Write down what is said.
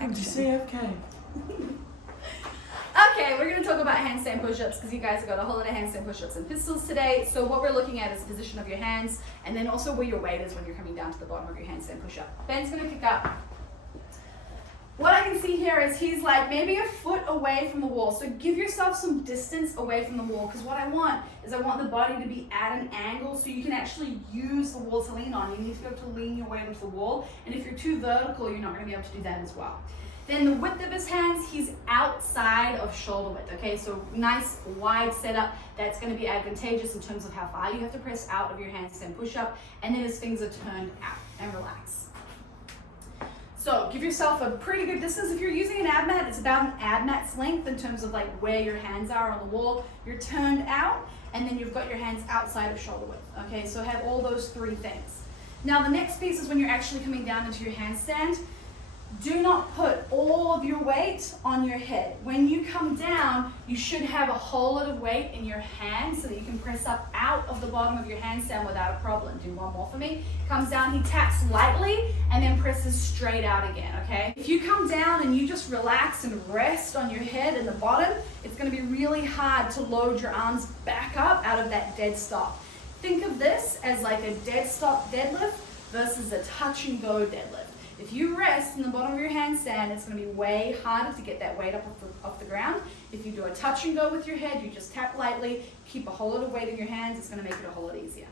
Welcome to CFK. Okay, we're going to talk about handstand push-ups because you guys have got a whole lot of handstand push-ups and pistols today. So what we're looking at is the position of your hands and then also where your weight is when you're coming down to the bottom of your handstand push-up. Ben's going to pick up. What I can see here is he's like maybe a foot away from the wall. So give yourself some distance away from the wall because what I want is I want the body to be at an angle so you can actually use the wall to lean on. You need to be able to lean your weight onto the wall. And if you're too vertical, you're not going to be able to do that as well. Then the width of his hands, he's outside of shoulder width, okay? So nice wide setup. That's going to be advantageous in terms of how far you have to press out of your handstand push-up. And then his fingers are turned out and relax. So give yourself a pretty good distance. If you're using an ab mat, it's about an ab mat's length in terms of like where your hands are on the wall. You're turned out, and then you've got your hands outside of shoulder width, okay? So have all those three things. Now the next piece is when you're actually coming down into your handstand. Do not put all of your weight on your head. When you come down, you should have a whole lot of weight in your hands so that you can press up out of the bottom of your handstand without a problem. Do one more for me. Comes down, he taps lightly and then presses straight out again, okay? If you come down and you just relax and rest on your head and the bottom, it's gonna be really hard to load your arms back up out of that dead stop. Think of this as like a dead stop deadlift versus a touch and go deadlift. If you rest in the bottom of your handstand, it's going to be way harder to get that weight up off the ground. If you do a touch and go with your head, you just tap lightly, keep a whole lot of weight in your hands, it's going to make it a whole lot easier.